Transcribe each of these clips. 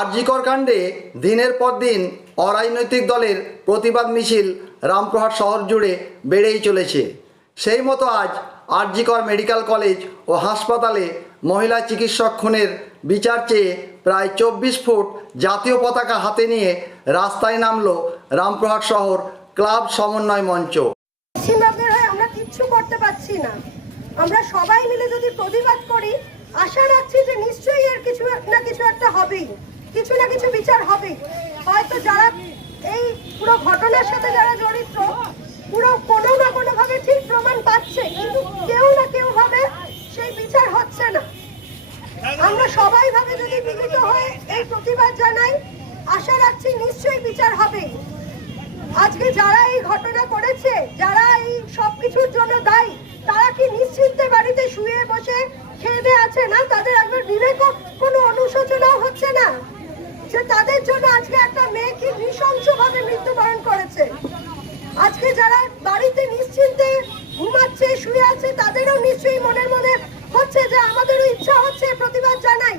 আরজিকর কাণ্ডে দিনের পর দিন অরাজনৈতিক দলের প্রতিবাদ মিছিল রামপ্রহাট শহর জুড়ে বেড়েই চলেছে। সেই মতো আজ আরজিকর মেডিকেল কলেজ ও হাসপাতালে মহিলা চিকিৎসক খুনের বিচার চেয়ে প্রায় চব্বিশ ফুট জাতীয় পতাকা হাতে নিয়ে রাস্তায় নামল রামপ্রহাট শহর ক্লাব সমন্বয় মঞ্চ। আমরা কিচ্ছু করতে পারছি না। আমরা সবাই মিলে যদি প্রতিবাদ করি, আশা রাখছি যে নিশ্চয়ই এর কিছু না কিছু একটা হবেই। কিছু না কিছু বিচার হবেই হয়তো যারা এই পুরো ঘটনার সাথে যারা জড়িত, পুরো কোনো না কোনো ভাবে ঠিক প্রমাণ পাচ্ছে, কিন্তু কেউ না কেউ ভাবে সেই বিচার হচ্ছে না। আমরা সবাই ভাবে যদি মিলিত হয়ে এই প্রতিবাদ জানাই, আশা রাখছি নিশ্চয়ই বিচার হবে। আজকে যারা এই ঘটনা করেছে, যারা এই সব কিছুর জন্য দায়ী, তারা কি নিশ্চিন্তে বাড়িতে শুয়ে বসে খেয়ে আছে না? তাদের একবার বিবেক কোনো অনুশোচনাও হচ্ছে না যে জন্য আজকে একটা মেয়ে কি নৃশংসভাবে মৃত্যুবরণ করেছে? আজকে যারা বাড়িতে নিশ্চিন্তে ঘুমাচ্ছে, শুয়ে আছে, তাদেরও নিশ্চয়ই মনের মনে হচ্ছে যে আমাদেরও ইচ্ছা হচ্ছে প্রতিবাদ জানাই।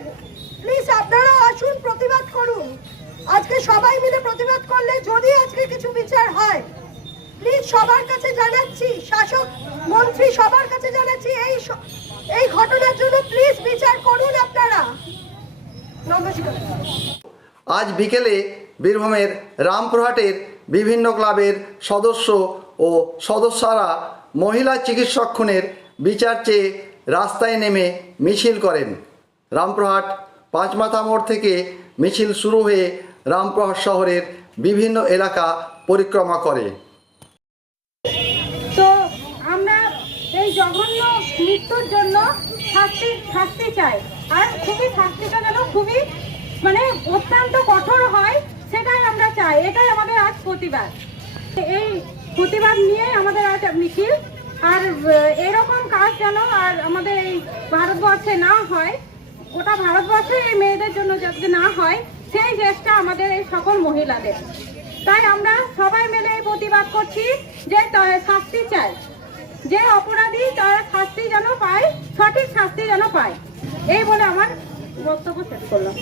প্লিজ আপনারাও আসুন, প্রতিবাদ করুন। আজকে সবাই মিলে প্রতিবাদ করলে যদি আজকে কিছু বিচার হয় প্লিজ সবার কাছে জানাচ্ছি, শাসক মন্ত্রী সবার কাছে জানাচ্ছি, এই এই ঘটনার জন্য প্লিজ বিচার করুন আপনারা। নমস্কার। আজ বিকেলে বীরভূমের রামপুরহাটের বিভিন্ন ক্লাবের সদস্য ও সদস্যরা মহিলা চিকিৎসক খুনের বিচার চেয়ে রাস্তায় নেমে মিছিল করেন। রামপুরহাট পাঁচমাথা মোড় থেকে মিছিল শুরু হয়ে রামপুরহাট শহরের বিভিন্ন এলাকা পরিক্রমা করে। তো আমরা এই জঘন্য মৃত্যুর জন্য শাস্তি শাস্তি চাই। আর খুবই শাস্তিটা যেন খুবই মানে অত্যন্ত কঠোর হয়, সেটাই আমরা চাই। এটাই আমাদের আজ প্রতিবাদ। এই প্রতিবাদ নিয়ে আমাদের আজ মিছিল। আর এরকম কাজ যেন আর আমাদের এই ভারতবর্ষে না হয়, গোটা ভারতবর্ষে এই মেয়েদের জন্য যাতে না হয়, সেই চেষ্টা আমাদের এই সকল মহিলাদের। তাই আমরা সবাই মিলে এই প্রতিবাদ করছি যে শাস্তি চাই। যে অপরাধী তারা শাস্তি যেন পায়, সঠিক শাস্তি যেন পায়। এই বলে আমার বক্তব্য শেষ করলাম।